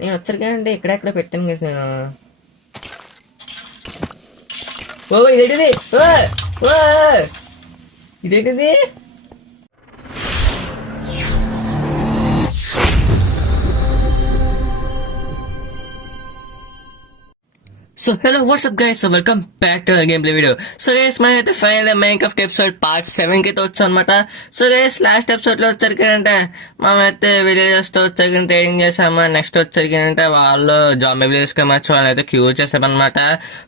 నేను వచ్చరికంటే ఎక్కడెక్కడ పెట్టాను కదా నేను. ఓ ఇదేంటిది, ఓ ఓ ఇదేంటిది. So hello WhatsApp guys, so welcome back to game play video. So guys మనం అయితే ఫైనల్ మైన్క్రాఫ్ట్ ఎపిసోడ్ పార్ట్ 7 కి అయితే వచ్చాం అనమాట. సో గైస్ లాస్ట్ ఎపిసోడ్ లో వచ్చరికి అంటే మనం అయితే విలేజెస్ తో వచ్చరికి ట్రేడింగ్ చేసాము. నెక్స్ట్ వచ్చరికి అంటే వాళ్ళు జాంబీ విలేజ్ కి వచ్చి వాళ్ళు అయితే క్యూర్ చేసామన్నమాట.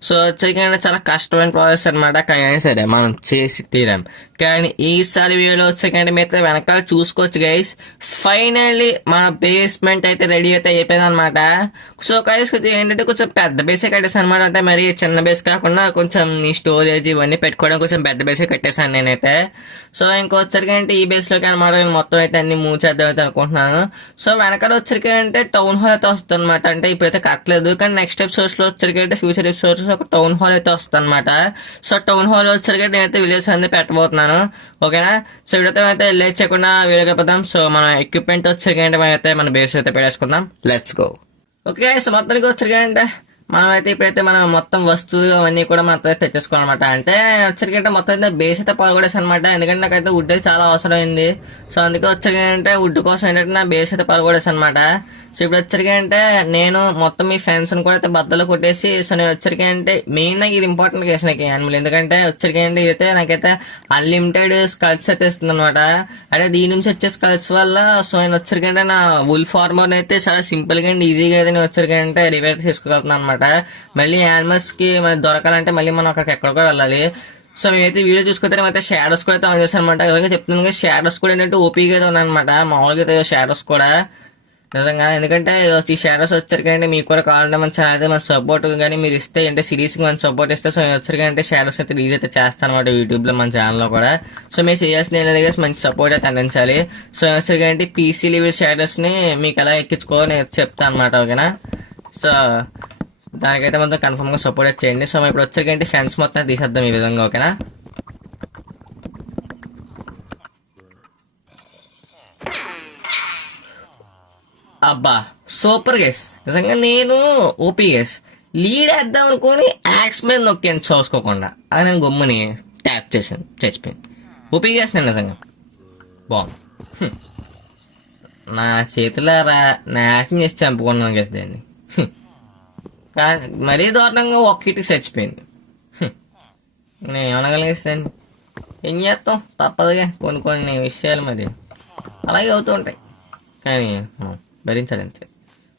సో వచ్చరికి అంటే చాలా కష్టమైన ప్రాసెస్ అనమాట. కానీ సరే మనం చేసి తీరాం. కానీ ఈసారి వీడియోలో వచ్చాకంటే మీరు వెనకాల చూసుకోవచ్చు గైస్. ఫైనల్లీ మన బేస్మెంట్ అయితే రెడీ అయితే అయిపోయింది అనమాట. సో గైస్ ఏంటంటే కొంచెం పెద్ద బేసే కట్టేసాను అనమాట. అంటే మరి చిన్న బేస్ కాకుండా కొంచెం ఈ స్టోరేజ్ ఇవన్నీ పెట్టుకోవడం కొంచెం పెద్ద బేసే కట్టేసాను నేనైతే. సో ఇంకొచ్చరికి అంటే ఈ బేస్ లోకి అనమాట నేను మొత్తం అయితే అన్ని మూవ్ చేద్దాం అయితే అనుకుంటున్నాను. సో వెనకాల వచ్చరికి అంటే టౌన్ హాల్ అయితే వస్తుంది అనమాట. అంటే ఇప్పుడైతే కట్టలేదు, కానీ నెక్స్ట్ ఎపిసోడ్స్ లో వచ్చరికి అంటే ఫ్యూచర్ ఎపిసోడ్స్ లో ఒక టౌన్ హాల్ అయితే వస్తుంది అనమాట. సో టౌన్ హాల్ వచ్చరికి నేనైతే విలేజ్ అనేది పెట్టబోతున్నాను. ఓకేనా. సో ఇప్పుడైతే అయితే లేట్ చేయకుండా వీడియోకి పోదాం. సో మన ఎక్విప్మెంట్ వచ్చేకంటే మనమైతే మన బేస్ అయితే పెట్టేసుకుందాం. Let's go. ఓకే సో మొత్తానికి వచ్చరికంటే మనం అయితే ఇప్పుడైతే మనం మొత్తం వస్తువులు అవన్నీ కూడా మొత్తం అయితే తెచ్చేసుకోవాలన్నమాట. అంటే వచ్చరికంటే మొత్తం అయితే బేస్ అయితే పాల్గొడేసి అనమాట. ఎందుకంటే నాకైతే వుడ్ అయితే చాలా అవసరం అయింది. సో అందుకే వచ్చరికంటే వుడ్ కోసం ఏంటంటే నా బేస్ అయితే పాల్గొడేసి అనమాట. సో ఇప్పుడు వచ్చరికంటే నేను మొత్తం ఈ ఫెన్స్ కూడా అయితే బద్దలు కొట్టేసి, సో నేను వచ్చరికంటే మెయిన్ ఇది ఇంపార్టెంట్ కేసు నాకు యానిమల్. ఎందుకంటే వచ్చరికంటే ఇదైతే నాకైతే అన్లిమిటెడ్ స్కల్స్ అయితే ఇస్తుంది అనమాట. అంటే దీని నుంచి వచ్చే స్కల్స్ వల్ల సో నేను వచ్చరికంటే నా వుల్ ఫార్మర్ అయితే చాలా సింపుల్ గా అండ్ ఈజీగా అయితే నేను వచ్చరికంటే రివైర్ చేసుకోగలుగుతున్నాను అనమాట. మళ్ళీ యానిమల్స్ కి మనకి దొరకాలంటే మళ్ళీ మనం అక్కడికి ఎక్కడికో వెళ్ళాలి. సో మేమైతే వీడియో చూసుకుంటే అయితే షాడోస్ కూడా అయితే ఆన్ చేస్తాను అనమాట. విధంగా చెప్తున్నాను కదా, షాడోస్ కూడా ఏంటంటే ఓపీగా అయితే ఉన్నాయన్నమాట. మామూలుగా అయితే షాడోస్ కూడా నిజంగా. ఎందుకంటే ఈ షాడోస్ వచ్చరికంటే మీకు కూడా కావాలంటే మన ఛానల్ అయితే మన సపోర్ట్ కానీ మీరు ఇస్తే అంటే సిరీస్ కి మన సపోర్ట్ ఇస్తే సో వచ్చరికంటే షాడోస్ అయితే రిలీజ్ అయితే చేస్తాను అనమాట యూట్యూబ్ లో మన ఛానల్ లో కూడా. సో మీరు చేయాల్సింది ఏంటంటే మంచి సపోర్ట్ అయితే అందించాలి. సో వచ్చరికంటే పీసీ లెవెల్ షాడోస్ ని మీకు ఎలా ఎక్కించుకోవాలో నేను చెప్తాను అనమాట. ఓకేనా. సో దానికైతే మొత్తం కన్ఫర్మ్ గా సపోర్ట్ అయితే చేయండి. సో ఇప్పుడు వచ్చరికంటే ఫ్రెండ్స్ మొత్తం తీసేద్దాం ఈ విధంగా. ఓకేనా. అబ్బా సూపర్ గెస్. నిజంగా నేను ఓపీ గెస్ లీడ్ వేద్దాం అనుకుని యాక్స్ మీద నొక్కాను చూసుకోకుండా. అది నేను గమ్ముని ట్యాప్ చేశాను, చచ్చిపోయింది. ఓపీ గెస్ నేను నిజంగా బాగుంది. నా చేతిలో నాశనం చేసి చంపుకున్నాను గెస్ దాన్ని. కానీ మరీ దారుణంగా ఒక్కటికి చచ్చిపోయింది. నేను ఏమనగలిగిస్తాను, ఏం చేస్తాం, తప్పదుగా కొన్ని కొన్ని విషయాలు మరి అలాగే అవుతూ ఉంటాయి. కానీ భరించాలి అంతే.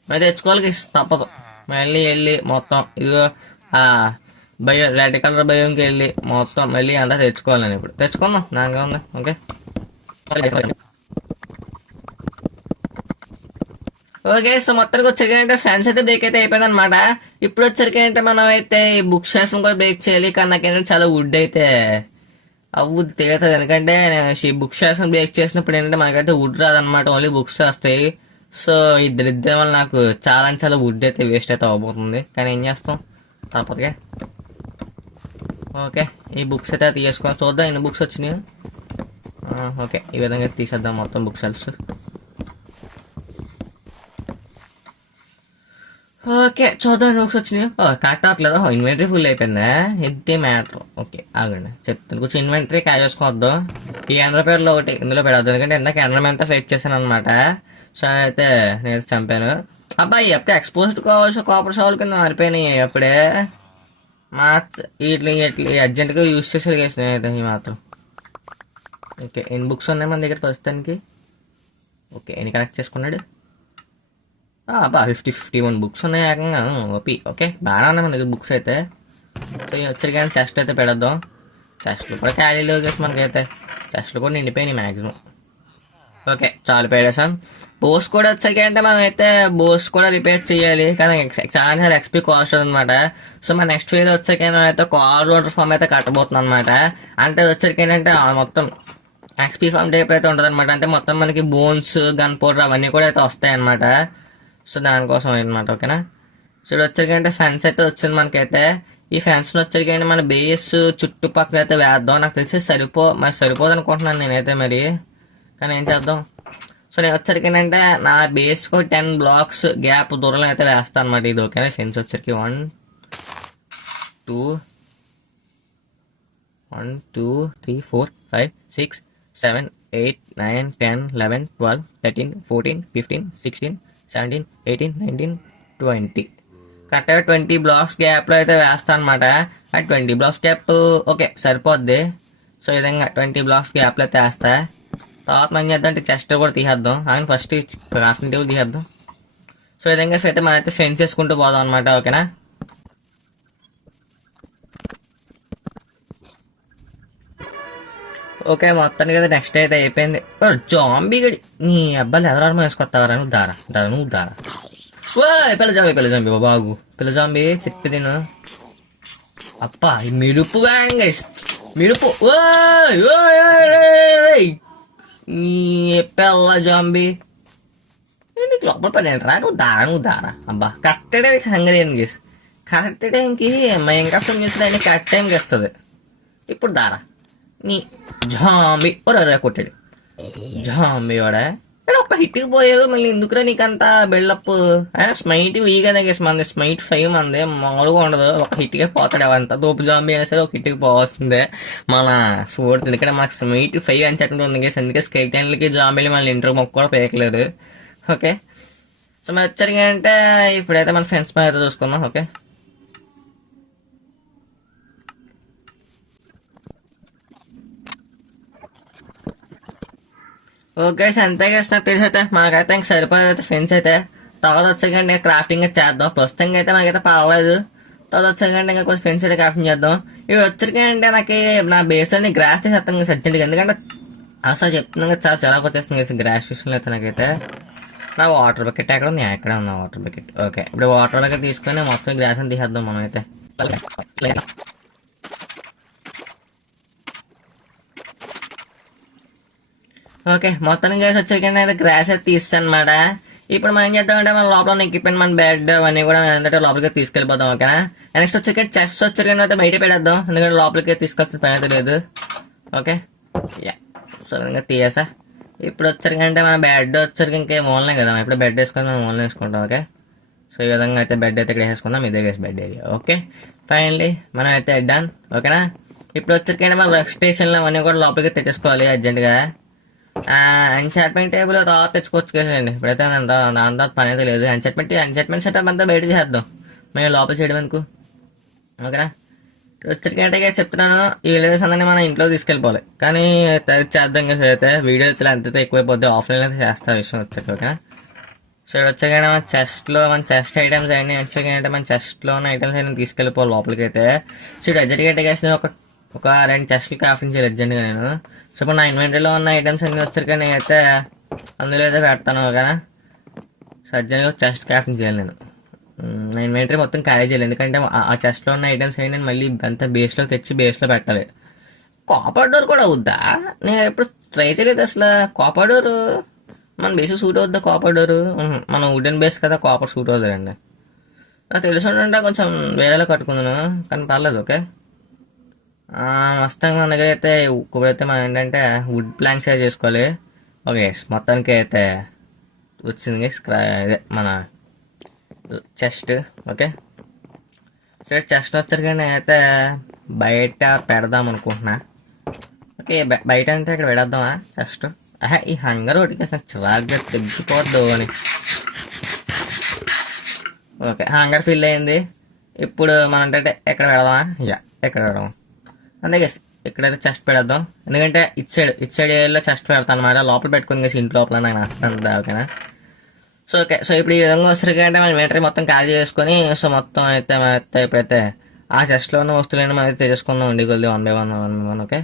మరి తెచ్చుకోవాలి తప్పదు. మళ్ళీ వెళ్ళి మొత్తం ఇదిగో భయం రెడ్ కలర్ భయంకి వెళ్ళి మొత్తం మళ్ళీ అంతా తెచ్చుకోవాలని ఇప్పుడు తెచ్చుకుందాం. దానిగా ఉందా. Okay okay. సో మొత్తానికి వచ్చరికంటే ఫ్యాన్స్ అయితే బ్రేక్ అయితే అయిపోయింది అనమాట. ఇప్పుడు వచ్చరికంటే మనం అయితే ఈ బుక్ షెల్ఫ్ కూడా బ్రేక్ చేయాలి. కానీ నాకేంటంటే చాలా వుడ్ అయితే వుడ్ తెగుతుంది. ఎందుకంటే ఈ బుక్ షెల్ఫ్ బ్రేక్ చేసినప్పుడు ఏంటంటే మనకైతే వుడ్ రాదనమాట, ఓన్లీ బుక్స్ వస్తాయి. సో ఇద్దరిద్దరి వల్ల నాకు చాలా వుడ్ అయితే వేస్ట్ అయితే అవబోతుంది. కానీ ఏం చేస్తాం, తప్పదుగా. ఓకే ఈ బుక్స్ అయితే తీసుకోవాలి. చూద్దాం ఎన్ని బుక్స్ వచ్చినాయి. ఓకే ఈ విధంగా తీసేద్దాం మొత్తం బుక్ షెల్ఫ్స్. ఓకే చూద్దాం ఎన్ని బుక్స్ వచ్చినాయి. కరెక్ట్ అవట్లేదు, ఇన్వెంటరీ ఫుల్ అయిపోయిందా, ఇదే మ్యాటర్. ఓకే ఆగండి చెప్తాను. కొంచెం ఇన్వెంటరీ క్యాష్ చేసుకోవద్దు. ఈ ఎండర్ పేర్లో ఒకటి ఇందులో పెడద్దు, ఎందుకంటే ఇందాక ఎండర్ అంతా ఫేక్ చేశాను అనమాట. సో అయితే నేను చంపాను. అబ్బాయి ఎప్పుడు ఎక్స్పోజ్డ్ కావాల్సి కాపర్ షాల్ కింద మారిపోయినాయి అప్పుడే. వీటిని అర్జెంట్గా యూజ్ చేసేది నేనైతే ఈ మాత్రం. ఓకే ఎన్ని బుక్స్ ఉన్నాయి మన దగ్గర ప్రస్తుతానికి. ఓకే ఎన్ని కనెక్ట్ చేసుకున్నాడు. అబ్బా 51 బుక్స్ ఉన్నాయి ఏకంగా. ఓపీ. ఓకే బాగానే ఉన్నాయి మన దగ్గర బుక్స్ అయితే. సో వచ్చరికి కానీ చెస్ట్ అయితే పెడద్దాం. చెస్ట్లు కూడా ఖాళీ లేవు కదా మనకైతే, చెస్ట్లు కూడా నిండిపోయినాయి మ్యాక్సిమం. ఓకే చాలు పెట్టేసాం. బోస్ కూడా వచ్చాక అంటే మనం అయితే బోస్ కూడా రిపేర్ చేయాలి, కానీ చాలా ఎక్స్పీ కాస్ట్ అనమాట. సో మన నెక్స్ట్ వీడియో వచ్చాక అయితే కార్ వాటర్ ఫామ్ అయితే కట్టబోతున్నాం అనమాట. అంటే వచ్చరికి ఏంటంటే మొత్తం ఎక్స్పీ ఫామ్ టైప్ అయితే ఉంటుంది అనమాట. అంటే మొత్తం మనకి బోన్స్ గన్ పౌడర్ అవన్నీ కూడా అయితే వస్తాయి అనమాట. సో దానికోసం అనమాట. ఓకేనా. సో ఇప్పుడు వచ్చరికంటే ఫెన్స్ అయితే వచ్చింది మనకైతే. ఈ ఫెన్స్ వచ్చరికైనా మన బేస్ చుట్టుపక్కల అయితే వేద్దాం. నాకు తెలిసి సరిపోదు అనుకుంటున్నాను నేనైతే మరి. కానీ ఏం చేద్దాం, సో నేను వచ్చరికి ఏంటంటే నా బేస్కు 10 బ్లాక్స్ గ్యాప్ దూరంలో అయితే వేస్తాను అనమాట. ఇది ఓకేనా. ఫెన్స్ వచ్చరికి 1 2 1 2 3 4 5 6 7 8 9 10 11 12 13 14 15 16 17 18 19 20 కరెక్ట్గా 20 బ్లాక్స్ గ్యాప్లో అయితే వేస్తాను అనమాట. ఆ 20 బ్లాక్స్ గ్యాప్ ఓకే సరిపోద్ది. సో ఈ విధంగా 20 బ్లాక్స్ గ్యాప్లో అయితే వేస్తా. తర్వాత మనం చేద్దాం అంటే చెస్ట్ కూడా తీసేద్దాం. అండ్ ఫస్ట్ క్రాఫ్టింగ్ టేబుల్ తీసేద్దాం. సో ఈ విధంగా అయితే మనం అయితే ఫెన్స్ చేసుకుంటూ పోదాం అనమాట. ఓకేనా. ఓకే మొత్తానికి అయితే నెక్స్ట్ అయితే అయిపోయింది. జాంబీ గడి నీ అబ్బాయిలు ఎదరాడమో వేసుకొస్తావరా. నువ్వు దారా ఓ పిల్ల జాంబీ బాగు పిల్ల జాంబీ చెప్పి తిను. అప్ప ఈ మిరుపు గ్యాంగేష్ మిరుపు నీ పిల్ల జాంబీ నీకు లోపల పని రా. నువ్వు దారా అబ్బా కరెక్ట్ టైంకి హంగరీ అని గేసి కరెక్ట్ టైంకి మేము కష్టం చేసిన ఆయన కరెక్ట్ టైంకి వస్తుంది. ఇప్పుడు దారా నీ జాంబీ ఒరే కొట్టాడు జాంబీ వాడా. ఒక హిట్కి పోయావు మళ్ళీ ఎందుకురా నీకంతా బిల్డప్. స్మైట్ వీగానే గేసి మంది స్మైట్ 5 మంది మామూలుగా ఉండదు. ఒక హిట్కే పోతాడు. అవంతా దోపు జాంబీ అయినా సరే ఒక హిట్కి పోవాల్సిందే. మన స్పోర్ట్ ఎందుకంటే మనకు స్మైట్ 5 అని చెప్పడం ఉంది గేసి. అందుకే స్కెల్టన్లకి జాంబీలు మళ్ళీ ఇంటర్ మొక్క కూడా పేయట్లేదు. ఓకే సో మరి వచ్చరికి అంటే ఇప్పుడైతే మన ఫ్రెండ్స్ పైన అయితే చూసుకుందాం. ఓకే ఓకే అంతే గేసి నాకు తెలిసి అయితే మనకైతే ఇంక సరిపోతే ఫ్రెండ్స్ అయితే. తర్వాత వచ్చేకండి క్రాఫ్టింగ్ చేద్దాం. ప్రస్తుతంగా అయితే మనకైతే పర్వాలేదు. తర్వాత వచ్చేకండి ఇంకా కొంచెం ఫ్రెండ్స్ అయితే క్రాఫ్టింగ్ చేద్దాం. ఇవి వచ్చరికంటే నాకు నా బేస్ అని గ్రాస్ చేస్తాను సర్జెంట్గా. ఎందుకంటే అసలు చెప్తున్నాను చాలా చాలా వచ్చేస్తుంది గ్రాస్ విషయంలో అయితే. నాకైతే నా వాటర్ బకెట్ ఎక్కడ ఉంది? ఎక్కడ ఉంది వాటర్ బకెట్. ఓకే ఇప్పుడు వాటర్ బకెట్ తీసుకొని మొత్తం గ్రాస్ అని తీసేద్దాం మనం అయితే. ఓకే మొత్తానికి గ్యాస్ వచ్చేకండి అయితే గ్రాస్ అయితే తీస్తాను అనమాట. ఇప్పుడు మనం ఏం చేద్దామంటే మన లోపల ఉన్న ఎక్విప్మెంట్ మన బెడ్ అవన్నీ కూడా ఏంటంటే లోపలికి తీసుకెళ్ళిపోతాం. ఓకేనా. నెక్స్ట్ వచ్చేకి చెస్ట్ వచ్చేకండి అయితే బయట పెట్టేద్దాం. ఎందుకంటే లోపలికి తీసుకొచ్చిన పని అయితే లేదు. ఓకే యా సో విధంగా తీయేసా. ఇప్పుడు వచ్చరికంటే మన బెడ్ వచ్చరికి ఇంకే మూలనే కదా. ఇప్పుడు బెడ్ వేసుకొని మనం మూలనే వేసుకుంటాం. ఓకే సో ఈ విధంగా అయితే బెడ్ అయితే ఇక్కడ వేసుకుందాం. ఇదే గేసి బెడ్ ఏరియా. ఓకే ఫైనల్లీ మనం అయితే డన్. ఓకేనా. ఇప్పుడు వచ్చరికంటే మన వర్క్ స్టేషన్లో అవన్నీ కూడా లోపలికి తెచ్చేసుకోవాలి అర్జెంట్గా. ఎన్చాట్మెంట్ టేబుల్ తర్వాత తెచ్చుకోవచ్చు కదండి. ఇప్పుడైతే దాని తర్వాత పని అయితే లేదు. ఎన్చాట్మెంట్ సెటప్ అంతా బయట చేద్దాం. మేము లోపల చేయడం ఎందుకు. ఓకేనా. వచ్చరికంటే చెప్తున్నాను ఈ విలేజెస్ అందరినీ మనం ఇంట్లో తీసుకెళ్ళిపోవాలి. కానీ చేద్దాం అయితే వీడియో అంత ఎక్కువైపోద్ది. ఆఫ్లైన్ అయితే చేస్తా విషయం వచ్చాక. ఓకేనా. సో ఇక్కడ వచ్చాక మన చెస్ట్ ఐటమ్స్ అన్నీ వచ్చాకంటే మన చెస్ట్లో ఉన్న ఐటమ్స్ అయినా తీసుకెళ్ళిపోవాలి లోపలికి అయితే. సో ఇక్కడ అర్జెంట్గా వేసిన ఒక 2 చెస్ట్లు క్రాఫ్టింగ్ చేయాలి అర్జెంట్గా నేను. సో ఇప్పుడు నా ఇన్వెంటరీలో ఉన్న ఐటమ్స్ అన్ని వచ్చరికి నేను అయితే అందులో అయితే పెడతాను. ఓకేనా. సో అర్జెంట్గా చెస్ట్ క్రాఫ్టింగ్ చేయాలి నేను. నా ఇన్వెంటరీ మొత్తం ఖాళీ చేయాలి. ఎందుకంటే ఆ చెస్ట్లో ఉన్న ఐటమ్స్ అన్ని నేను మళ్ళీ అంతా బేస్లో తెచ్చి బేస్లో పెట్టాలి. కాపర్ డోర్ కూడా అవుద్దా? నేను ఎప్పుడు ట్రై చేయలేదు అసలు. కాపర్ డోర్ మన బేస్ సూట్ అవుద్దా? కాపర్ డోర్ మన వుడెన్ బేస్ కదా, కాపర్ సూట్ అవుతుందండి. నాకు తెలిసి ఉంటే కొంచెం వేరేలా కట్టుకున్నాను కానీ పర్లేదు. ఓకే మస్తంగా మన దగ్గర అయితే ఇప్పుడైతే మనం ఏంటంటే వుడ్ ప్లాంక్స్ అయితే చేసుకోవాలి. ఓకే మొత్తానికి అయితే వచ్చింది ఇదే మన చెస్ట్. ఓకే సో చెస్ట్ వచ్చరికి అయితే బయట పెడదాం అనుకుంటున్నా. ఓకే బయట అంటే ఇక్కడ పెడదామా చెస్ట్? ఈ హంగర్ ఒకటి నాకు చిరాగ్గా తగ్గిపోద్దు అని. ఓకే హంగర్ ఫిల్ అయింది. ఇప్పుడు మనం అంటే ఎక్కడ పెడదామా? ఎక్కడ పెడదాం అందుకే ఇక్కడైతే చెస్ట్ పెడదాం. ఎందుకంటే ఇట్ సైడ్ ఏరియాలో చెస్ట్ పెడతాను అనమాట. లోపల పెట్టుకుని ఇంటి లోపల నాకు నచ్చుతుంది. ఓకేనా. సో ఓకే సో ఇప్పుడు ఈ విధంగా వస్తుంది అంటే మనం ఇన్వెంటరీ మొత్తం ఖాళీ చేసుకొని సో మొత్తం అయితే ఇప్పుడైతే ఆ చెస్ట్లో ఉన్న వస్తువులైనా మనం అయితే తెచ్చుకుందాం. ఉండి కొద్ది 1 by 1. ఓకే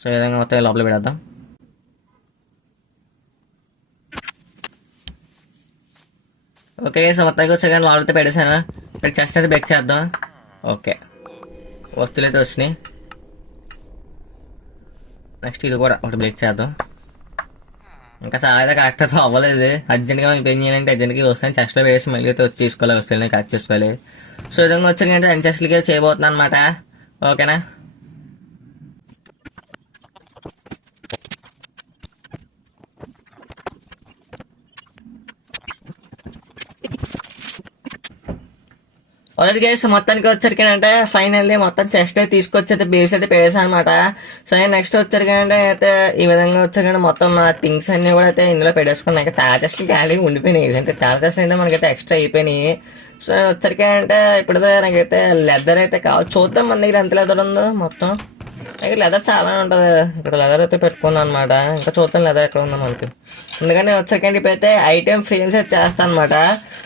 సో ఈ విధంగా మొత్తం లోపల పెడదాం. ఓకే సో మొత్తానికి వచ్చాక లోపలితో పెట్టేశాను. ఇక్కడ చెస్ట్ అయితే బెక్ చేద్దాం. ఓకే వస్తువులు అయితే వచ్చినాయి. నెక్స్ట్ ఇది కూడా ఒకటి బ్రేక్ చేద్దాం. ఇంకా చాలా అయితే కరెక్ట్ అయితే అవ్వలేదు. అర్జెంట్గా మేము ఏం చేయాలంటే అర్జెంట్గా వస్తాను చెస్ట్లో వేసి మళ్ళీ అయితే వచ్చి తీసుకోవాలి. వస్తువులని కరెక్ట్ చేసుకోవాలి. సో ఈ విధంగా వచ్చాకంటే 2 చెస్ట్లకి చేయబోతున్నాను అనమాట. ఓకేనా. ఆల్రెడీ గైస్ మొత్తానికి వచ్చరికేనంటే ఫైనల్లీ మొత్తం చెస్ట్ అయితే తీసుకొచ్చి అయితే బేస్ అయితే పెడేసాను అనమాట. సో నెక్స్ట్ వచ్చరికంటే అయితే ఈ విధంగా వచ్చరికంటే మొత్తం నా థింగ్స్ అన్ని కూడా అయితే ఇందులో పెట్టేసుకున్నాయి. ఇంకా చాలా చెస్ట్లు ఖాళీగా ఉండిపోయినాయి, అంటే చాలా చెస్ట్లు అంటే మనకైతే ఎక్స్ట్రా అయిపోయినాయి. సో వచ్చరికంటే ఇప్పుడు నాకైతే లెదర్ అయితే కావాలి. చూద్దాం మన దగ్గర ఎంత లెదర్ ఉందో. మొత్తం ఇక్కడ లెదర్ చాలా ఉంటుంది. ఇక్కడ లెదర్ అయితే పెట్టుకున్నాను అనమాట. ఇంకా చూద్దాం లెదర్ ఎక్కడ ఉందో మనకి. ఎందుకంటే వచ్చేకండి ఇప్పుడైతే ఐటెం ఫ్రేమ్స్ అయితే చేస్తాను అనమాట.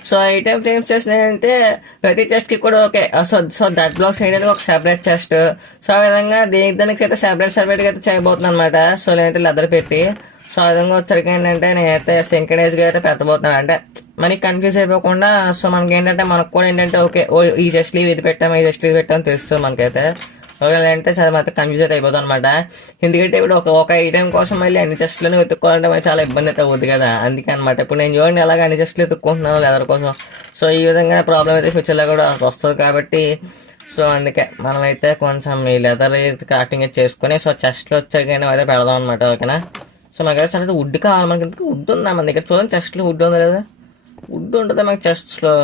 సో ఐటెం ఫ్రేమ్స్ చేసినాయంటే ప్రతి చెస్ట్కి కూడా ఓకే. సో దట్ బ్లాక్స్ వేయడానికి ఒక సెపరేట్ చెస్ట్. సో ఆ విధంగా దానికి అయితే సెపరేట్గా అయితే చేయబోతున్నాను అనమాట. సో నేనైతే లెదర్ పెట్టి సో ఆ విధంగా వచ్చరికి ఏంటంటే నేనైతే సింక్రనైజ్గా అయితే పెట్టబోతున్నాను. అంటే మనకి కన్ఫ్యూజ్ అయిపోకుండా. సో మనకి ఏంటంటే మనకు కూడా ఏంటంటే ఓకే ఈ చెస్ట్లు ఇది పెట్టాము, ఈ చెస్ట్లు ఇది పెట్టాము తెలుస్తుంది మనకైతే. అంటే సరే మొత్తం కన్ఫ్యూజ్ అయితే అయిపోతాం అనమాట. ఎందుకంటే ఇప్పుడు ఒక ఐటెం కోసం మళ్ళీ అన్ని చెస్ట్లను వెతుక్కోవాలంటే మనకి చాలా ఇబ్బంది అయితే అవుతుంది కదా. అందుకే అనమాట ఇప్పుడు నేను చూడండి ఎలాగ అన్ని చెస్ట్లు వెతుక్కుంటున్నాను లెదర్ కోసం. సో ఈ విధంగా ప్రాబ్లం అయితే ఫ్యూచర్లో కూడా వస్తుంది కాబట్టి సో అందుకే మనమైతే కొంచెం ఈ లెదర్ క్రాఫ్టింగ్ చేసుకుని సో చెస్ట్లో వచ్చాక అయితే పెడదాం అనమాట. ఓకేనా. సో మనకైతే చాలా వుడ్ కావాలి. మనకి వుడ్ ఉందా మన దగ్గర? చూడండి చెస్ట్లో వుడ్ ఉంది లేదా? వుడ్ ఉంటుంది మనకి చెస్ట్లో.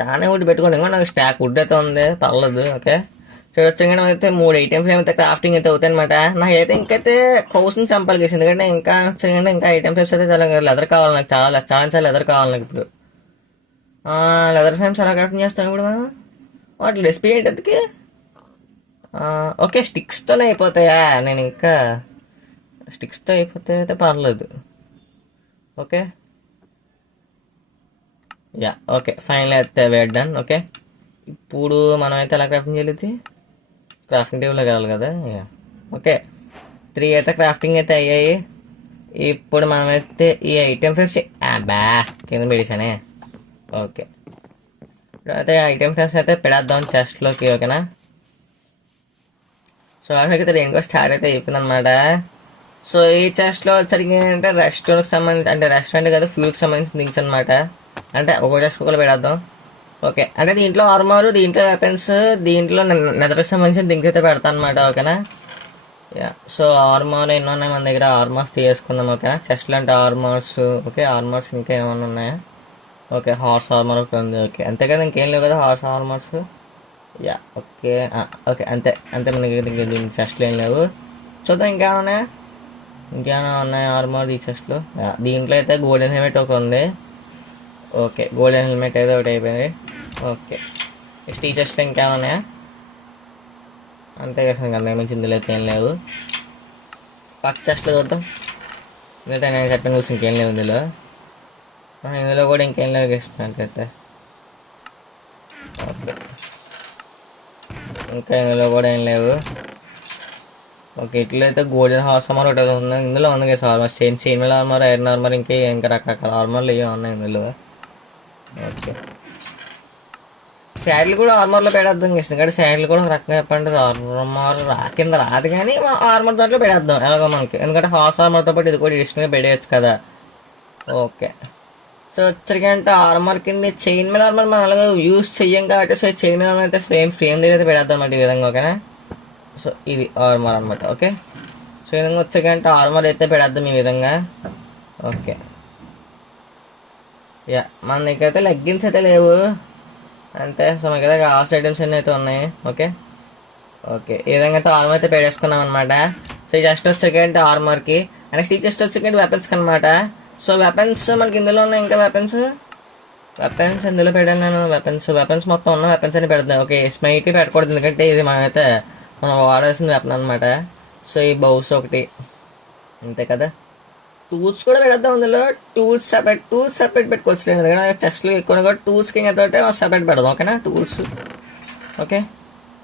చాలా వుడ్ పెట్టుకోండి. ఇంకా నాకు స్టాక్ వుడ్ అయితే ఉంది, పర్లేదు. ఓకే. వచ్చాక అయితే 3 ఐటెం ఫ్రేమ్ అయితే క్రాఫ్టింగ్ అయితే అవుతాయి అనమాట. నాకైతే ఇంకైతే కౌస్ని చంపాలి కేసు. ఎందుకంటే ఇంకా వచ్చాకంటే ఇంకా ఐటెం ఫ్రేమ్స్ అయితే చాలా లెదర్ కావాలి నాకు. చాలా లెదర్ కావాలి నాకు ఇప్పుడు. లెదర్ ఫ్రేమ్స్ ఎలా క్రాఫ్టింగ్ చేస్తాం ఇప్పుడు మనం? వాటి రెసిపీ ఏంటి అందుకే? ఓకే స్టిక్స్తోనే అయిపోతాయా? నేను ఇంకా స్టిక్స్తో అయిపోతే అయితే పర్లేదు. ఓకే యా ఓకే ఫైనల్ అయితే వేట్ డన్. ఓకే ఇప్పుడు మనం అయితే ఎలా క్రాఫ్టింగ్ చేయలేదు? క్రాఫ్టింగ్ టేబుల్లో కావాలి కదా. ఓకే 3 అయితే క్రాఫ్టింగ్ అయితే అయ్యాయి. ఇప్పుడు మనమైతే ఈ ఐటెం ఫ్రేమ్స్ కింద పెడేసానే. ఓకే అయితే ఐటెం ఫ్రేమ్స్ అయితే పెడేద్దాం చెస్ట్లోకి. ఓకేనా. సో అయితే దేనికో స్టార్ట్ అయితే అయిపోయింది అనమాట. సో ఈ చెస్ట్లో వచ్చరికి ఏంటంటే రెస్టారెంట్కి సంబంధించి, అంటే రెస్టారెంట్ కదా ఫ్యూల్కి సంబంధించిన థింగ్స్ అనమాట. అంటే ఒక చెస్ట్ కూడా పెడేద్దాం. ఓకే అంటే దీంట్లో ఆర్మర్, దీంట్లో వెపన్స్, దీంట్లో నెదర్కి సంబంధించిన థింగ్స్ అయితే పెడతాను అనమాట. ఓకేనా. యా సో ఆర్మర్ ఎన్నో ఉన్నాయి మన దగ్గర. ఆర్మర్స్ తీసుకుందాం. ఓకేనా. చెస్ట్లో అంటే ఆర్మర్స్. ఓకే ఆర్మర్స్ ఇంకా ఏమైనా ఉన్నాయా? ఓకే హార్స్ ఆర్మర్ ఒకటి ఉంది. ఓకే అంతే కదా, ఇంకేం లేవు కదా horse armours. Yeah okay okay అంతే మనకి దీనికి చెస్ట్లు ఏం లేవు. చూద్దాం ఇంకేమైనా ఉన్నాయా ఆర్మర్ ఈ చెస్ట్లో. దీంట్లో అయితే గోల్డెన్ హెల్మెట్ ఒక ఉంది. ఓకే గోల్డెన్ హెల్మెట్ అయితే ఒకటి అయిపోయింది. ఓకే ఈ చెస్ట్లో ఇంకేమైనా ఉన్నాయా? అంతే కదా, అంతకుమించి ఇందులో అయితే ఏం లేవు. పక్క చెస్ట్లో చూద్దాం. ఇందులో నేను చెప్పిన చూసి ఇంకేం లేవు ఇందులో. ఇందులో కూడా ఇంకేం లేవు అయితే. ఓకే ఇంకా ఇందులో కూడా ఏం లేవు. ఓకే ఇట్లా అయితే గోల్డెన్ హార్స్ ఆర్మర్ ఒకటి ఉంది. ఇందులో ఉంది కదా ఆర్మర్, చైన్ మీద ఆర్మర్, ఐరన్ ఆర్మర్, ఇంకా రకరకాల ఆర్మర్లు ఏమో ఉన్నాయి ఇందులో. ఓకే శాడిల్ కూడా ఆర్మర్లో పెడేద్దాం గేసి. ఎందుకంటే శాడిల్ కూడా ఒక రకంగా చెప్పండి ఆర్మర్ కింద రాదు, కానీ ఆర్మర్ దాంట్లో పెడేద్దాం ఎలాగో మనకి. ఎందుకంటే హార్స్ ఆర్మర్తో పాటు ఇది కూడా ఎడిషనల్గా పెట్టేయచ్చు కదా. ఓకే సో వచ్చరికంటే ఆర్మర్ కింద చైన్ మీద ఆర్మర్ మనం అలాగే యూజ్ చెయ్యం కాబట్టి సో చైన్ మీద అయితే ఫ్రేమ్ దగ్గర అయితే పెడేద్దాం అన్నమాట ఈ విధంగా. ఓకేనా. సో ఇది ఆర్మర్ అనమాట. ఓకే సో ఈ విధంగా వచ్చాకంటే ఆర్మర్ అయితే పెడేద్దాం ఈ విధంగా. ఓకే యా మన దగ్గరైతే లెగ్గిన్స్ అయితే లేవు అంతే. సో మనకైతే కాస్ట్ ఐటమ్స్ అన్నీ అయితే ఉన్నాయి. ఓకే ఓకే ఈ విధంగా అయితే ఆర్మర్ అయితే పెట్టేసుకున్నాం అనమాట. సో ఈ జస్ట్ వచ్చాకంటే ఆర్మర్కి. నెక్స్ట్ ఈ జస్ట్ వచ్చాకంటే వెపన్స్కి అనమాట. సో వెపన్స్ మనకి ఇందులో ఉన్నాయి. ఇంకా వెపన్స్ ఇందులో పెట్టాను నేను. వెపన్స్ మొత్తం ఉన్న వెపన్స్ అని పెడతాను. ఓకే స్మైట్ పెట్టకూడదు ఎందుకంటే ఇది మనం వాడాల్సిన వెపన్ అనమాట. సో ఈ బౌస్ ఒకటి అంతే కదా. టూల్స్ కూడా పెడదాం అందులో. టూల్స్ సపరేట్ పెట్టుకోవచ్చు. ఎందుకంటే చెస్ట్లు ఎక్కువ కూడా టూల్స్కి అయితే సపరేట్ పెడదాం. ఓకేనా టూల్స్. ఓకే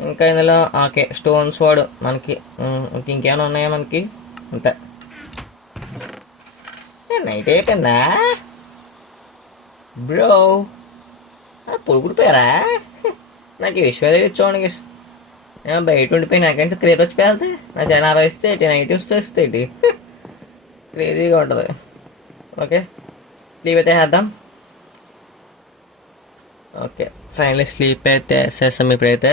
ఇంకా ఇందులో ఓకే స్టోన్స్ వాడు మనకి. ఇంకేమైనా ఉన్నాయా మనకి? అంతే. నైట్ అయిపోయిందా బ్రో? పొడుగుడు పేరా? నాకు ఈ విషయం చూడండి. బయట ఉండిపోయి నాకంటే క్రియేట్ వచ్చి పేరుతే నా జనాభా ఇస్తే ఐటమ్స్ ఇస్తే క్రేజీగా ఉంటుంది. ఓకే స్లీప్ అయితే వేద్దాం. ఓకే ఫైనల్లీ స్లీప్ అయితే వేసేస్తాం. ఇప్పుడైతే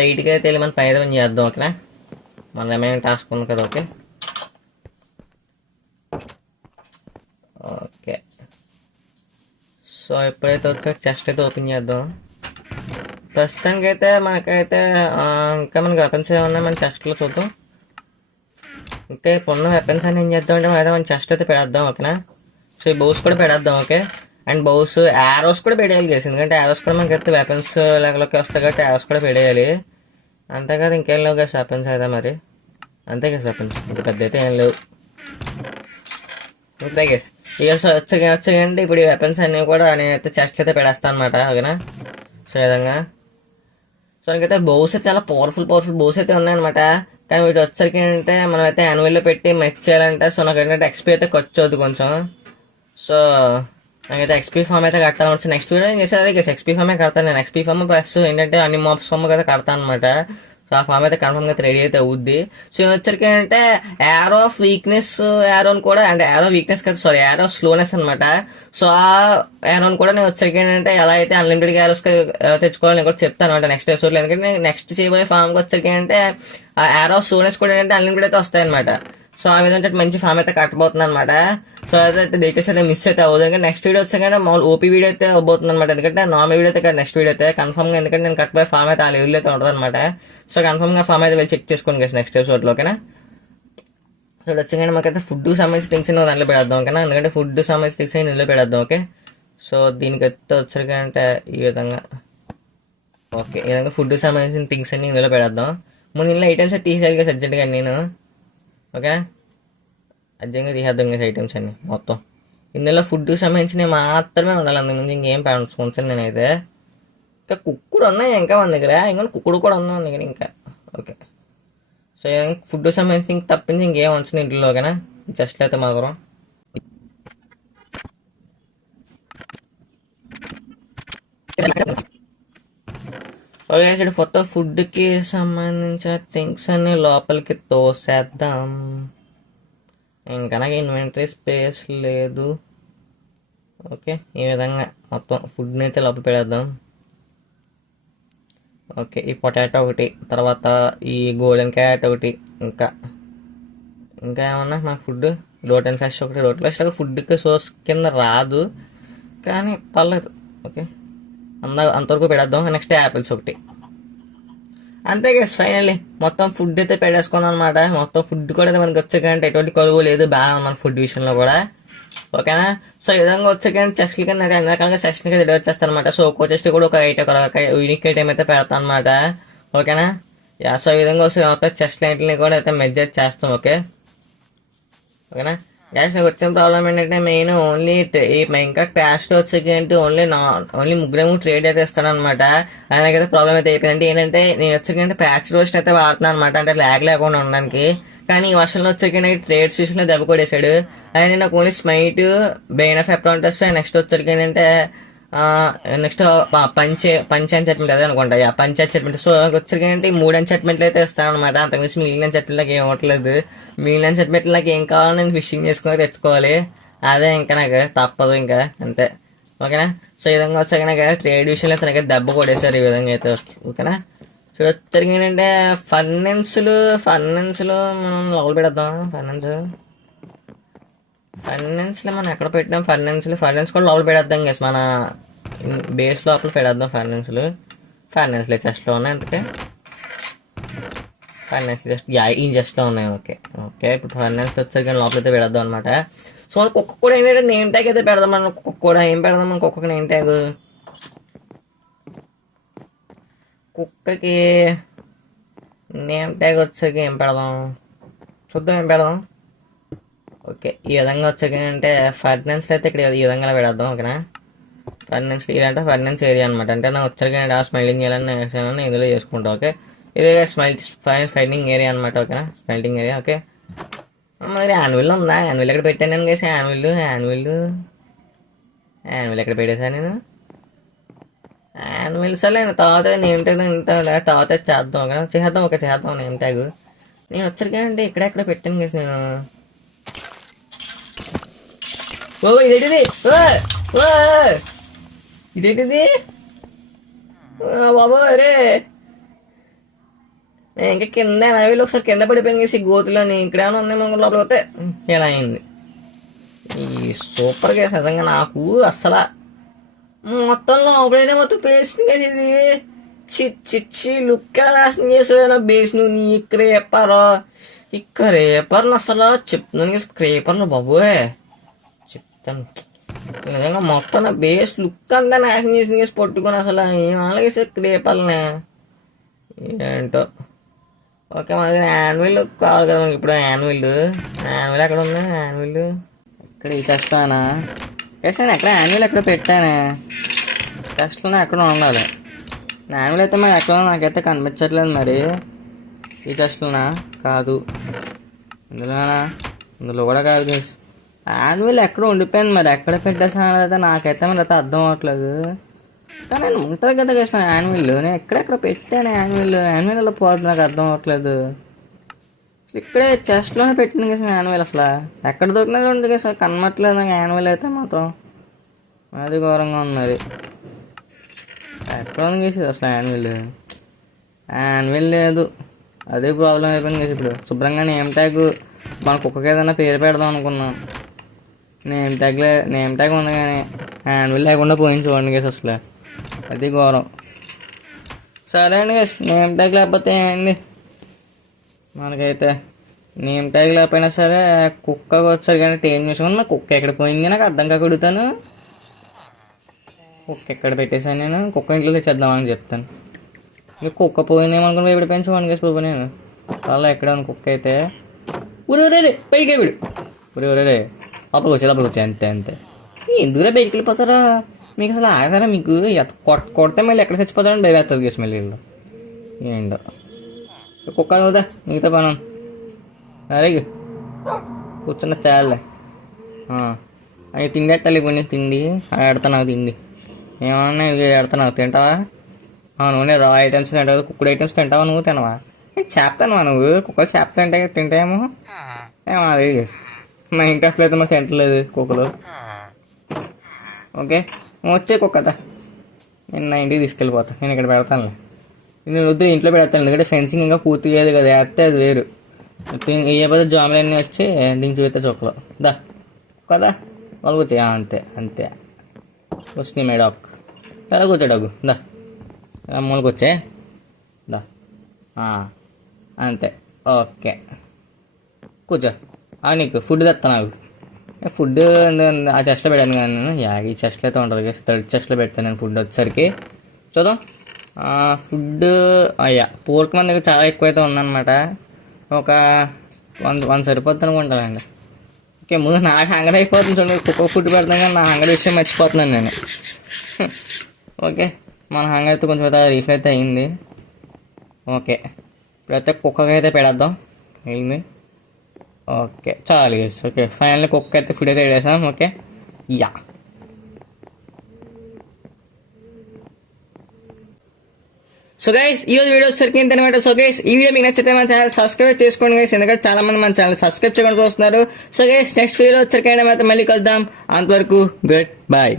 బయటికి అయితే వెళ్ళి మన పైన పని చేద్దాం. ఓకేనా. మన ఏమైనా టాస్క్ ఉంది కదా. ఓకే ఓకే సో ఎప్పుడైతే వచ్చాక చెస్ట్ అయితే ఓపెన్ చేద్దాం. ప్రస్తుతానికి అయితే మనకైతే ఇంకా మనకి వెపన్స్ ఏమన్నా మన చెస్ట్లో చూద్దాం. ఇంకా ఇప్పుడు ఉన్న వెపన్స్ అని ఏం చేద్దాం అంటే మనం మన చెస్ట్ అయితే పెడేద్దాం, ఓకేనా. సో ఈ బౌస్ కూడా పెడేద్దాం, ఓకే. అండ్ బౌస్ యారోస్ కూడా పెడేయాలి చేసి, ఎందుకంటే యారోస్ కూడా మనకైతే వెపన్స్ లెక్కలోకి వస్తాయి కాబట్టి యారోస్ కూడా పెడేయాలి. అంతే కదా, ఇంకేం లేవు కదా వెపన్స్ అయితే మరి. అంతే కదా వెపన్స్ ఇంత పెద్ద అయితే ఏం లేవు. అంతే గేస్ ఇక వచ్చాయంటే ఇప్పుడు ఈ వెపన్స్ అన్నీ కూడా నేనైతే చెస్ట్ అయితే పెడేస్తాను అనమాట, ఓకేనా. సో ఈ విధంగా సో నాకైతే బౌస్ అయితే చాలా పవర్ఫుల్ బౌస్ అయితే ఉన్నాయన్నమాట. కానీ వీటి వచ్చరికి ఏంటంటే మనం అయితే యాన్యువల్లో పెట్టి మెచ్ చేయాలంటే సో నాకు ఏంటంటే ఎక్స్పీ అయితే ఖర్చు అవుతుంది కొంచెం. సో నాకైతే ఎక్స్పీ ఫామ్ అయితే కడతాను వచ్చి నెక్స్ట్ వీడియో నేను చేసేది కదా ఎక్స్పీ ఫామే కడతాను నేను. ఎక్స్పీ ఫామ్ ప్లస్ ఏంటంటే అన్ని మాప్స్ ఫామ్ అయితే కడతాను అనమాట. సో ఆ ఫామ్ అయితే కన్ఫర్మ్ అయితే రెడీ అయితే అవుద్ది. సో వచ్చరికి ఏంటంటే యారో ఆఫ్ వీక్నెస్ యారోని కూడా అంటే యారో వీక్నెస్ కదా సారీ యారో స్లోనెస్ అనమాట. సో ఆ యారోని కూడా నేను వచ్చరికి ఏంటంటే ఎలా అయితే అన్లిమిటెడ్ యారోస్ తెచ్చుకోవాలని నేను కూడా చెప్తాను అంటే నెక్స్ట్ ఎపిసోడ్లో. ఎందుకంటే నేను నెక్స్ట్ చేయబోయే ఫామ్కి వచ్చరికి ఏంటంటే ఆ యారో స్లోనెస్ కూడా ఏంటంటే అన్లిమిటెడ్ అయితే వస్తాయి అనమాట. సో ఆ విధంగా మంచి ఫామ్ అయితే కట్టబోతుంది అనమాట. సో అదైతే దయచేసి అయితే మిస్ అయితే అవ్వదు. ఎందుకంటే నెక్స్ట్ వీడియో వచ్చాక మామూలు ఓపీ వీడియో అయితే అవ్వబోతుంది అనమాట. ఎందుకంటే నార్మల్ వీడియో అయితే కాదు నెక్స్ట్ వీడియో అయితే కన్ఫర్మ్గా, ఎందుకంటే నేను కట్టబోయే ఫామ్ అయితే ఆ లెవెల్ అయితే ఉంటుంది అనమాట. సో కన్ఫర్మ్గా ఫామ్ అయితే వెళ్ళి చెక్ చేసుకోండి కదా నెక్స్ట్ ఎపిసోడ్లో, ఓకేనా. సో వచ్చాక మాకైతే ఫుడ్ సంబంధించి థింగ్స్ దాంట్లో పెడదాం, ఓకేనా. ఎందుకంటే ఫుడ్ సంబంధించి థింగ్స్ ఇందులో పెడదాం, ఓకే. సో దీనికైతే వచ్చాకంటే ఈ విధంగా ఓకే ఈ విధంగా ఫుడ్ సంబంధించిన థింగ్స్ అన్ని ఇందులో పెడదాం. ముందు ఇందులో ఐటమ్స్ అయితే తీసేయాలి కదా అర్జెంట్గా నేను, ఓకే. అర్జెంట్గా తీసేద్దాం కదా ఐటమ్స్ అన్ని మొత్తం. ఇందులో ఫుడ్కి సంబంధించినవి మాత్రమే ఉండాలి, అందుకు ఇంకేం పెంచుకుంటాను నేనైతే. ఇంకా కుక్కుడు ఉన్నాయి ఇంకా మన దగ్గర, ఇంకా కుక్కుడు కూడా ఉంది మన దగ్గర ఇంకా, ఓకే. సో ఫుడ్ సంబంధించి ఇంక తప్పించి ఇంకేం ఉంచండి ఇంట్లో, ఓకేనా. జస్ట్ అయితే మాత్రం ఓకే. ఇక్కడ కొత్త ఫుడ్కి సంబంధించిన థింగ్స్ అన్ని లోపలికి తోసేద్దాం. ఇంకా నాకు ఇన్వెంటరీ స్పేస్ లేదు, ఓకే. ఈ విధంగా మొత్తం ఫుడ్ని అయితే లోపల పెడేద్దాం, ఓకే. ఈ పొటాటో ఒకటి, తర్వాత ఈ గోల్డెన్ క్యారెట్ ఒకటి, ఇంకా ఏమన్నా మాకు ఫుడ్ రోటన్ ఫ్రెష్ ఒకటి. రోటన్ ఫ్రెష్ ఫుడ్కి సోర్స్ కింద రాదు కానీ పర్లేదు, ఓకే. అంతవరకు పెడేద్దాం. నెక్స్ట్ యాపిల్స్ ఒకటి, అంతే గైస్ ఫైనల్లీ మొత్తం ఫుడ్ అయితే పెట్టేసుకున్నాం అనమాట. మొత్తం ఫుడ్ కూడా అయితే మనకి వచ్చాకంటే ఎటువంటి కరువు లేదు, బాగా మన ఫుడ్ విషయంలో కూడా, ఓకేనా. సో ఈ విధంగా వచ్చాకంటే చెస్ట్ కింద అన్ని రకాలుగా సెక్షన్ కింద డెలివర్ చేస్తాను అనమాట. సో ఒక్కో చెస్ట్ కూడా ఒక యూనిక్ ఐటమ్ అయితే పెడతాను అనమాట, ఓకేనా. యా సో ఈ విధంగా వస్తే మొత్తం చెస్ట్ లైట్ని కూడా అయితే మెజర్ చేస్తాం, ఓకేనా. గ్యాస్ నాకు వచ్చిన ప్రాబ్లం ఏంటంటే మెయిన్ ఓన్లీ ఇంకా క్యాస్ట్ వచ్చేకంటే ఓన్లీ ముగ్గురేమో ట్రేడ్ అయితే ఇస్తాను అనమాట. నాకైతే ప్రాబ్లం అయితే అయిపోయింది. ఏంటంటే నేను వచ్చేకంటే ప్యాచ్ రోస్ట్ అయితే వాడుతున్నాను అనమాట, అంటే ల్యాగ్ లేకుండా ఉండడానికి. కానీ ఈ వర్షంలో వచ్చేకి ట్రేడ్ స్టేషన్లో దెబ్బ కొట్టేశాడు. అండ్ నాకు only smite bane of apprentice next వచ్చేకి ఏంటంటే నెక్స్ట్ పంచ్ ఎన్సెట్మెంట్ అదే అనుకుంటా, పంచ్ ఎన్సెట్మెంట్. సో వచ్చరికి ఏంటంటే ఈ 3 ఎన్సెట్మెంట్లు అయితే ఇస్తాను అనమాట. అంతకుమించి మిగిలిన ఎన్సెట్మెంట్లకు ఏం అవ్వట్లేదు. మిగిలిన ఎన్సెట్మెంట్లకు ఏం కావాలో నేను ఫిషింగ్ చేసుకుని తెచ్చుకోవాలి, అదే ఇంకా నాకు తప్పదు ఇంకా, అంతే, ఓకేనా. సో ఈ విధంగా వచ్చాక నాకు ట్రేడ్ విషయంలో అయితే నాకు దెబ్బ కొట్టేశారు ఈ విధంగా అయితే, ఓకేనా. సో వచ్చరికి ఏంటంటే ఫైనాన్స్లు మనం లోపల పెడదాం. ఫైనాన్స్లో మనం ఎక్కడ పెట్టాం ఫైనాన్స్ కూడా లోపల పెడేద్దాం గేస్, మన బేస్ లోపల పెడేద్దాం. ఫైనాన్స్లో చెస్ట్లో ఉన్నాయి, అందుకే ఫైనాన్స్ ఈ జస్ట్లో ఉన్నాయి, ఓకే. ఇప్పుడు ఫైనాన్స్ వచ్చాక లోపల అయితే పెడదాం అనమాట. సో కుక్క కూడా ఏంటంటే నేమ్ ట్యాగ్ అయితే పెడదాం. మనం కుక్క కూడా ఏం పెడదాం, మన కుక్కకి నేమ్ ట్యాగ్, కుక్కకి నేమ్ ట్యాగ్ వచ్చాక ఏం పెడదాం చూద్దాం, ఏం పెడదాం, ఓకే. ఈ విధంగా వచ్చాక అంటే ఫైనాన్స్ అయితే ఇక్కడ ఈ విధంగా పెడదాం, ఓకేనా. ఫైనాన్స్ ఇదంటే ఫైనాన్స్ ఏరియా అనమాట. అంటే నాకు వచ్చాక స్మైలింగ్ చేయాలని ఇందులో చేసుకుంటాం, ఓకే. ఇదే ఫైటింగ్ ఏరియా అనమాట, ఓకేనా. Smiling area, okay. మరి యాన్యువల్ ఉందా, యాన్యువల్ ఎక్కడ పెట్టాను నేను కేసు, యాన్యువల్ ఎక్కడ పెట్టేశాను నేను, యాన్యువల్ సరే తర్వాత నేమ్ ట్యాగ్ తర్వాత చేద్దాం, ఓకేనా. చేద్దాం నేమ్ ట్యాగ్. నేను వచ్చాకంటే ఇక్కడెక్కడ పెట్టాను కేసు నేను. ఇదేంటిది బాబా, అరే నేను ఇంకా కింద నవ్వులు ఒకసారి కింద పడిపోయాను కేసి గోతులని. ఇక్కడేమైనా ఉంది మన లోపల పోతే ఇలా అయింది. ఈ సూపర్ కేసు నిజంగా నాకు అస్సలు మొత్తం లోపలైనా మొత్తం పేస్ట్ ఇది చిచ్చి లుక్ నాశనం చేసావు బేస్ నువ్వు నీ క్రేపర్ ఈ క్రేపర్ని అసలు చెప్తున్నాను క్రేపర్లు బాబోయ్ చెప్తాను నిజంగా మొత్తం నా బేస్ లుక్ అంతా నాశనం చేసి పట్టుకొని అసలు ఏం అలాగేసే క్రేపర్ని ఏంటో. ఓకే మనకి యాన్యువల్ కావాలి కదా మనకి ఇప్పుడు యాన్యువల్ ఎక్కడ ఉంది యాన్యువల్ ఇక్కడ చేస్తానా నేను ఎక్కడ యాన్యువల్ ఎక్కడ పెట్టానే టెస్ట్లోనే ఎక్కడ ఉండాలి యాన్యువల్ అయితే మరి ఎక్కడ నాకైతే కనిపించట్లేదు మరి ఈ టెస్ట్లోనా కాదు ఇందులో కూడా కాదు గైస్ యాన్యువల్ ఎక్కడ ఉండిపోయింది మరి ఎక్కడ పెట్టేసాను అయితే నాకైతే మరి అయితే అర్థం అవ్వట్లేదు కానీ నేను ఉంటుంది కదా గైస్ మన యాన్యువల్ నేను ఎక్కడెక్కడ పెట్టాను యాన్యువల్ అలా పోతుంది నాకు అర్థం అవ్వట్లేదు ఇక్కడే చెస్ట్లోనే పెట్టింది కదా యాన్యువల్ అసలు ఎక్కడ దొరికినా ఉంది కదా కనమట్లేదు నాకు యాన్యువల్ అయితే మాత్రం అది ఘోరంగా ఉంది మరి ఎక్కడ ఉంది చేసేది అసలు యాన్యువల్ లేదు అదే ప్రాబ్లం అయిపోయింది కదా ఇప్పుడు శుభ్రంగా నేమ్ ట్యాగ్ మన కుక్కకి ఏదైనా పేరు పెడదాం అనుకున్నాం నేమ్ ట్యాగ్ ఉంది కానీ యాన్యువల్ లేకుండా పోయింది చూడండి గేస్ అసలు అది ఘోరం. సరే అండి గేస్ నేమ్ ట్యాగ్ లేకపోతే ఏమండి మనకైతే నేమ్ ట్యాగ్ లేకపోయినా సరే కుక్కకి వచ్చారు కానీ టేమ్ చేసుకుని నా కుక్క ఎక్కడ పోయింది నాకు అర్థం కాక అడుగుతాను కుక్క ఎక్కడ పెట్టేశాను నేను కుక్క ఇంట్లో తెచ్చేద్దామని చెప్తాను ఇంకా కుక్క పోయిందేమనుకుని ఎప్పుడు చూడండి గేస్ బాబు నేను అలా ఎక్కడ ఉంది కుక్క అయితే ఊరే బయటికి విడు ఊరే లోపలికి వచ్చాయి అంతే ఎందుకురా బయటికి వెళ్ళిపోతారా మీకు అసలు ఆగతారా మీకు కొడితే మళ్ళీ ఎక్కడ చచ్చిపోతారని భయవేస్తారు గేస్ మళ్ళీ వీళ్ళు ఏంటో కుక్క కదా మిగతా పని అరే కూర్చున్న చాలే అవి తిండి ఎట్టాలి కొన్ని తిండి ఆడుతున్నావు తిండి ఏమన్నా ఇవి ఆడుతున్నావు తింటావా నువ్వు రా ఐటమ్స్ తింటావు కుక్కుడు ఐటమ్స్ తింటావా నువ్వు తినవా చేస్తానువా నువ్వు కుక్కలు చేప తింటాయేమో ఏమో అది మా ఇంట్లో అయితే మాకు తింటలేదు కుక్కలు. ఓకే వచ్చే కుక్కదా నేను నా ఇంటికి తీసుకెళ్ళిపోతా నేను ఇక్కడ పెడతానులే నేను వద్దు ఇంట్లో పెడతాను ఎందుకంటే ఫెన్సింగ్ ఇంకా పూర్తి లేదు కదా వేస్తే అది వేరు ఏ పద్ధతి జాములన్నీ వచ్చి దీనికి చూపిస్తే చొక్కలు దా కదా వాళ్ళు కూర్చో అంతే వస్తున్నాయి మేడాక్ సరే కూర్చో డగ్గు దా మూలకి వచ్చే దా అంతే ఓకే కూర్చో నీకు ఫుడ్ తెస్తా నాకు ఫుడ్ ఆ చెస్ట్లో పెట్టాను కానీ నేను ఈ చెస్ట్లో అయితే ఉంటుంది థర్డ్ చెస్ట్లో పెట్టాను నేను ఫుడ్ వచ్చేసరికి చూద్దాం ఫుడ్ పోర్క్ మన దగ్గర చాలా ఎక్కువైతే ఉందన్నమాట ఒక వన్ సరిపోద్ది అనుకుంటానండి. ఓకే ముందు నాకు హంగర్ అయిపోతుంది చూడండి కుక్క ఫుడ్ పెడతాను కానీ నా హంగర్ విషయం మర్చిపోతున్నాను నేను. ఓకే మన హంగర్ అయితే కొంచెం అయితే రీఫ్ అయితే అయింది. ఓకే ఇప్పుడైతే కుక్కకి అయితే పెడేద్దాం అయింది. ఓకే చాలు గైస్ ఓకే ఫైనల్లీ కుక్క అయితే ఫుడ్ అయితే వేసాం. ఓకే సో గైస్ ఈరోజు వీడియో వచ్చేసరికి ఇంతనమాట. సో గైస్ ఈ వీడియో మీకు నచ్చితే మన ఛానల్ సబ్స్క్రైబ్ చేసుకోండి గైస్ ఎందుకంటే చాలా మంది మన ఛానల్ సబ్స్క్రైబ్ చేయడానికి వస్తున్నారు. సో గైస్ నెక్స్ట్ వీడియో వచ్చేసరికి మళ్ళీ కలుద్దాం. అంతవరకు గుడ్ బై.